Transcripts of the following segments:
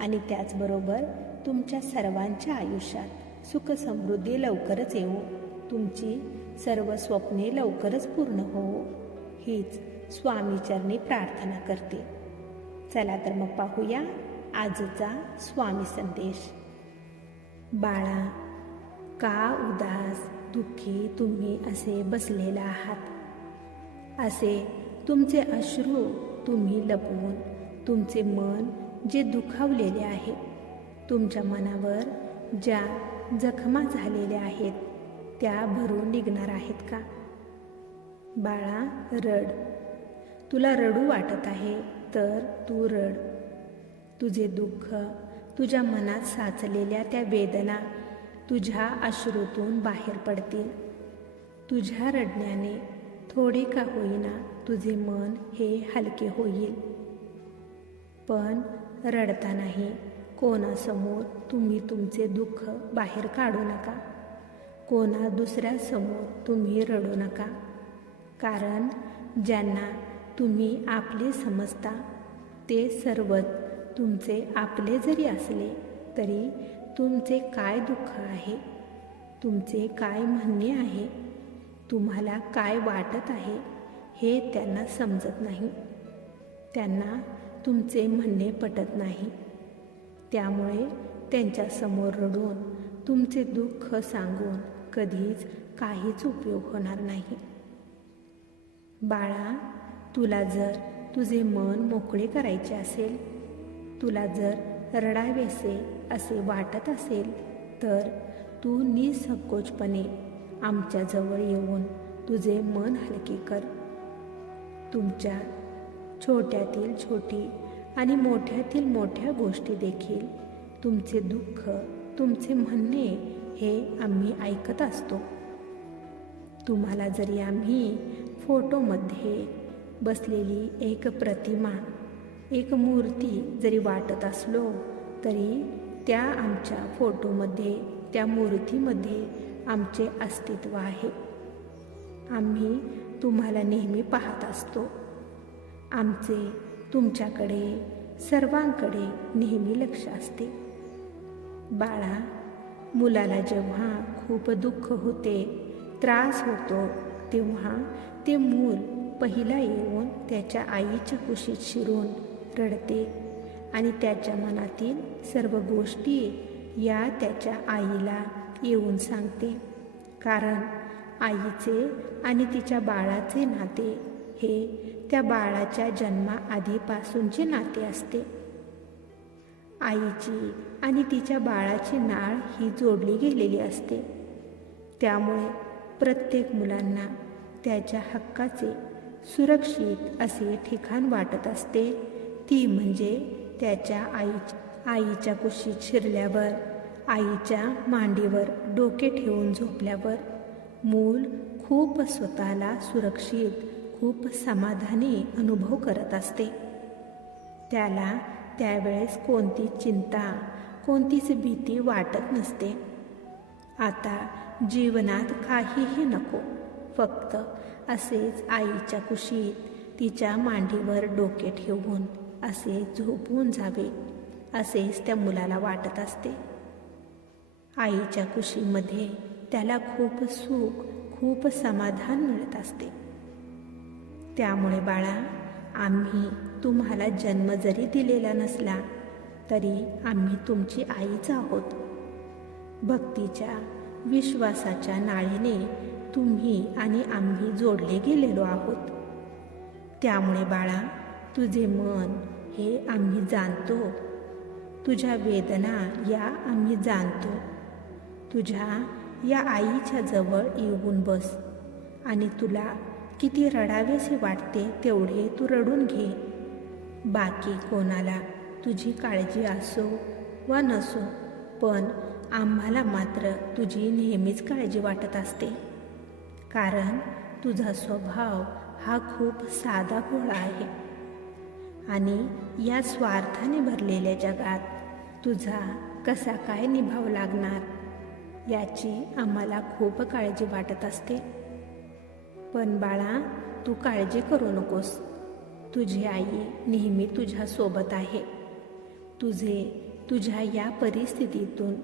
आणि त्याचबरोबर तुमच्या सर्वांच्या आयुष्यात सुख समृद्धी लवकरच येऊ तुमची सर्व स्वप्ने लवकरच पूर्ण होवो. हीच स्वामीचरणी प्रार्थना करते. चला तर मग पाहूया आजचा स्वामी संदेश. बाळा का उदास दुःखी तुम्ही असे बसलेला आहात? असे तुमचे अश्रू तुम्ही लपवून तुमचे मन जे दुखावलेले आहे तुमच्या मनावर ज्या जखमा झालेल्या आहेत त्या भरून निघणार आहेत का? बाळा रड. तुला रडू वाटत आहे तर तू रड. तुझे दुःख तुझ्या मनात साचलेल्या त्या वेदना तुझ्या अश्रूतून बाहेर पडतील. तुझ्या रडण्याने थोडे का होईना तुझे मन हे हलके होईल. पण रडतानाही कोणासमोर तुम्ही तुमचे दुःख बाहेर काढू नका. कोणा दुसऱ्यासमोर तुम्ही रडू नका. कारण ज्यांना तुम्ही आपले समजता ते सर्वच तुमचे आपले जरी असले तरी तुमचे काय दुःख आहे? तुमचे काय म्हणणे आहे? तुम्हाला काय वाटत आहे? हे त्यांना समजत नाही. त्यांना तुमचे म्हणणे पटत नाही. त्यामुळे त्यांच्यासमोर रडून तुमचे दुःख सांगून कधीच काहीच उपयोग होणार नाही. बाळा तुला जर तुझे मन मोकळे करायचे असेल तुला जर रडावेसे असे वाटत असेल तर तू निसंकोचपणे आमच्याजवळ येऊन तुझे मन हलके कर. तुमच्या छोट्यातील छोटी आणि मोठ्यातील मोठ्या गोष्टी देखील. तुमचे दुःख तुमचे म्हणणे हे आम्ही ऐकत असतो. तुम्हाला जरी आम्ही फोटोमध्ये बसलेली एक प्रतिमा एक मूर्ती जरी वाटत असलो तरी त्या आमच्या फोटोमध्ये त्या मूर्तीमध्ये आमचे अस्तित्व आहे. आम्ही तुम्हाला नेहमी पाहत असतो. आमचे तुमच्याकडे सर्वांकडे नेहमी लक्ष असते. बाळा मुलाला जेव्हा खूप दुःख होते त्रास होतो तेव्हा ते मूल पहिला येऊन त्याच्या आईच्या कुशीत शिरून रडते आणि त्याच्या मनातील सर्व गोष्टी या त्याच्या आईला येऊन सांगते. कारण आईचे आणि तिच्या बाळाचे नाते हे त्या बाळाच्या जन्माआधीपासूनचे नाते असते. आईची आणि तिच्या बाळाची नाळ ही जोडली गेलेली असते. त्यामुळे प्रत्येक मुलांना त्याच्या हक्काचे सुरक्षित असे ठिकाण वाटत असते. ती म्हणजे त्याच्या आई आईच्या कुशीत शिरल्यावर आईच्या मांडीवर डोके ठेवून झोपल्यावर. मूल खूप स्वतःला सुरक्षित खूप समाधानी अनुभव करत असते. त्याला त्यावेळेस कोणती चिंता कोणतीच भीती वाटत नसते. आता जीवनात काहीही नको फक्त असेच आईच्या कुशीत तिच्या मांडीवर डोके ठेवून असे झोपून जावे असेच त्या मुलाला वाटत असते. आईच्या कुशीमध्ये त्याला खूप सुख खूप समाधान मिळत असते. त्यामुळे बाळा आम्ही तुम्हाला जन्म जरी दिलेला नसला तरी आम्ही तुमची आईच आहोत. भक्तीच्या विश्वासाच्या नाळीने तुम्ही आणि आम्ही जोडले गेलेलो आहोत. त्यामुळे बाळा तुझे मन हे आम्ही जाणतो. तुझ्या वेदना या आम्ही जाणतो. तुझ्या या आईच्या जवळ येऊन बस आणि तुला किती रडावेसे वाटते तेवढे तू रडून घे. बाकी कोणाला तुझी काळजी असो वा नसो पण आम्हाला मात्र तुझी नेहमीच काळजी वाटत असते. कारण तुझा स्वभाव हा खूप साधा भोळा आहे. आणि या स्वार्थाने भरलेल्या जगात तुझा कसा काय निभाव लागणार याची आम्हाला खूप काळजी वाटत असते. पण बाळा तू काळजी करू नकोस. तुझी आई नेहमी तुझ्यासोबत आहे. तुझे तुझ्या या परिस्थितीतून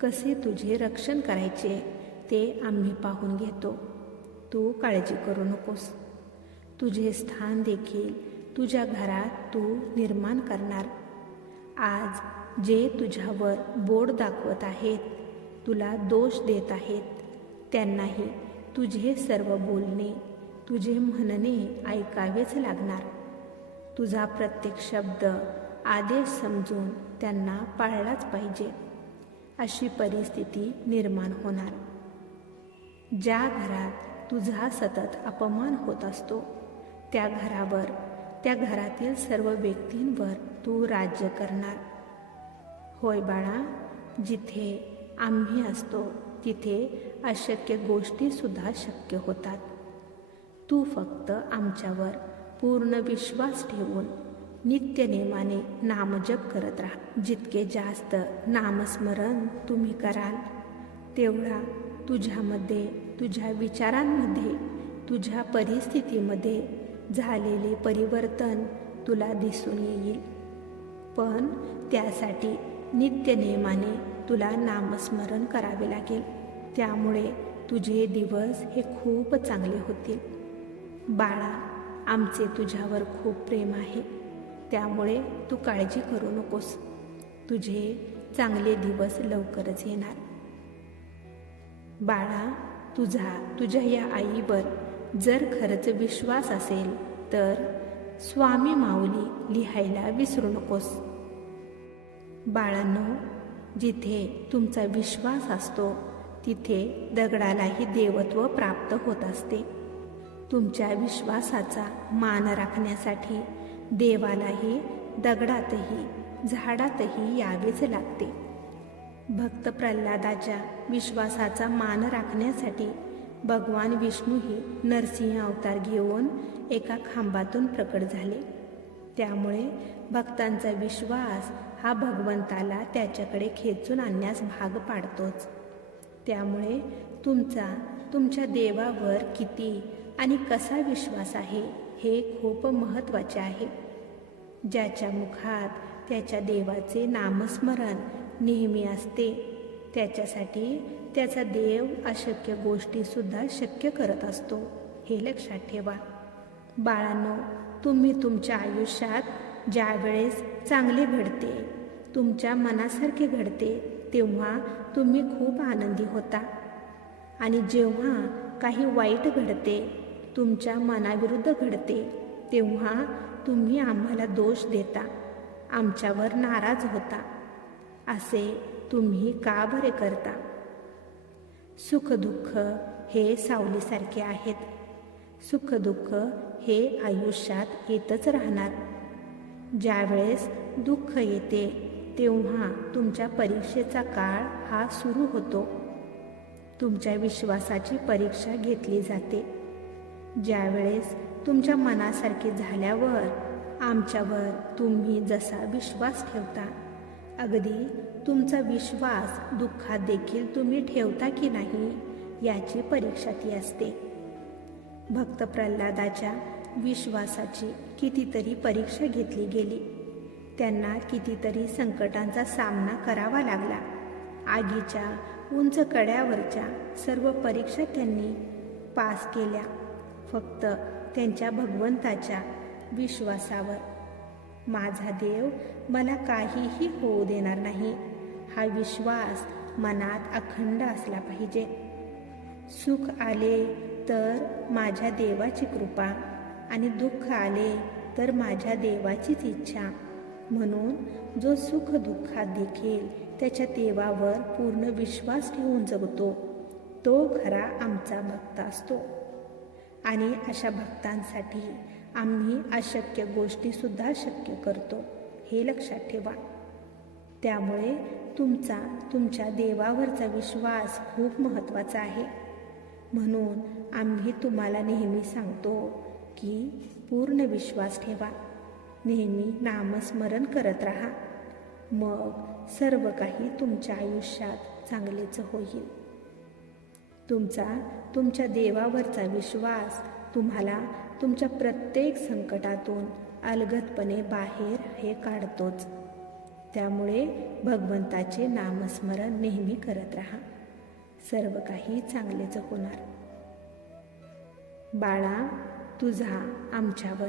कसे तुझे रक्षण करायचे ते आम्ही पाहून घेतो. तू काळजी करू नकोस. तुझे स्थान देखील तुझ्या घरात तू निर्माण करणार. आज जे तुझ्यावर बोर्ड दाखवत आहेत तुला दोष देत आहेत त्यांनाही तुझे सर्व बोलणे तुझे म्हणणे ऐकावेच लागणार. तुझा प्रत्येक शब्द आदेश समजून त्यांना पाळलाच पाहिजे. अशी परिस्थिती निर्माण होणार. ज्या घरात तुझा सतत अपमान होत असतो त्या घरावर त्या घरातील सर्व व्यक्तींवर तू राज्य करणार. होय बाळा जिथे आम्ही असतो तिथे अशक्य गोष्टीसुद्धा शक्य होतात. तू फक्त आमच्यावर पूर्ण विश्वास ठेवून नित्यनेमाने नामजप करत राहा. जितके जास्त नामस्मरण तुम्ही कराल तेवढा तुझ्यामध्ये तुझ्या विचारांमध्ये तुझ्या परिस्थितीमध्ये झालेले परिवर्तन तुला दिसून येईल. पण त्यासाठी नित्यनेमाने तुला नामस्मरण करावे लागेल. त्यामुळे तुझे दिवस हे खूप चांगले होतील. बाळा आमचे तुझ्यावर खूप प्रेम आहे. त्यामुळे तू काळजी करू नकोस. तुझे चांगले दिवस लवकरच येणार. बाळा तुझा तुझ्या या आईवर जर खरंच विश्वास असेल तर स्वामी माऊली लिहायला विसरू नकोस. बाळांनो जिथे तुमचा विश्वास असतो तिथे दगडालाही देवत्व प्राप्त होत असते. तुमच्या विश्वासाचा मान राखण्यासाठी देवालाही दगडातही झाडातही यावेच लागते. भक्त प्रल्हादाच्या विश्वासाचा मान राखण्यासाठी भगवान विष्णूही नरसिंह अवतार घेऊन एका खांबातून प्रकट झाले. त्यामुळे भक्तांचा विश्वास हा भगवंताला त्याच्याकडे खेचून आणण्यास भाग पाडतोच. त्यामुळे तुमचा तुमच्या देवावर किती आणि कसा विश्वास आहे हे खूप महत्त्वाचे आहे. ज्याच्या मुखात त्याच्या देवाचे नामस्मरण नेहमी असते त्याच्यासाठी त्याचा देव अशक्य गोष्टीसुद्धा शक्य करत असतो हे लक्षात ठेवा. बाळांनो तुम्ही तुमच्या आयुष्यात ज्यावेळेस चांगले घडते तुमच्या मनासारखे घडते तेव्हा तुम्ही खूप आनंदी होता. आणि जेव्हा काही वाईट घडते तुमच्या मनाविरुद्ध घडते तेव्हा तुम्ही आम्हाला दोष देता. आमच्यावर नाराज होता. असे तुम्ही का बरे करता? सुखदुःख हे सावलीसारखे आहेत. सुखदुःख हे आयुष्यात येतच राहणार. ज्यावेळेस दुःख येते तेव्हा तुमच्या परीक्षेचा काळ हा सुरू होतो. तुमच्या विश्वासाची परीक्षा घेतली जाते. ज्यावेळेस तुमच्या मनासारखे झाल्यावर आमच्यावर तुम्ही जसा विश्वास ठेवता अगदी तुमचा विश्वास दुःखात देखील तुम्ही ठेवता की नाही याची परीक्षा ती असते. भक्त प्रल्हादाच्या विश्वासाची कितीतरी परीक्षा घेतली गेली. त्यांना कितीतरी संकटांचा सामना करावा लागला. आगीच्या उंच कड्यावरच्या सर्व परीक्षा त्यांनी पास केल्या. फक्त त्यांच्या भगवंताच्या विश्वासावर. माझा देव मला काहीही होऊ देणार नाही. हा विश्वास मनात अखंड असला पाहिजे. सुख आले तर माझ्या देवाची कृपा आणि दुःख आले तर माझ्या देवाचीच इच्छा. म्हणून जो सुख दुःखात देखील त्याच्या देवावर पूर्ण विश्वास ठेवून जगतो तो खरा आमचा भक्त असतो. आणि अशा भक्तांसाठी आम्ही अशक्य गोष्टीसुद्धा शक्य करतो हे लक्षात ठेवा. त्यामुळे तुमचा तुमच्या देवावरचा विश्वास खूप महत्त्वाचा आहे. म्हणून आम्ही तुम्हाला नेहमी सांगतो की पूर्ण विश्वास ठेवा. नेहमी नामस्मरण करत राहा. मग सर्व काही तुमच्या आयुष्यात चांगलेच होईल. तुमचा तुमच्या देवावरचा विश्वास तुम्हाला तुमच्या प्रत्येक संकटातून अलगदपणे बाहेर हे काढतोच. त्यामुळे भगवंताचे नामस्मरण नेहमी करत राहा. सर्व काही चांगलेच होणार. बाळा तुझा आमच्यावर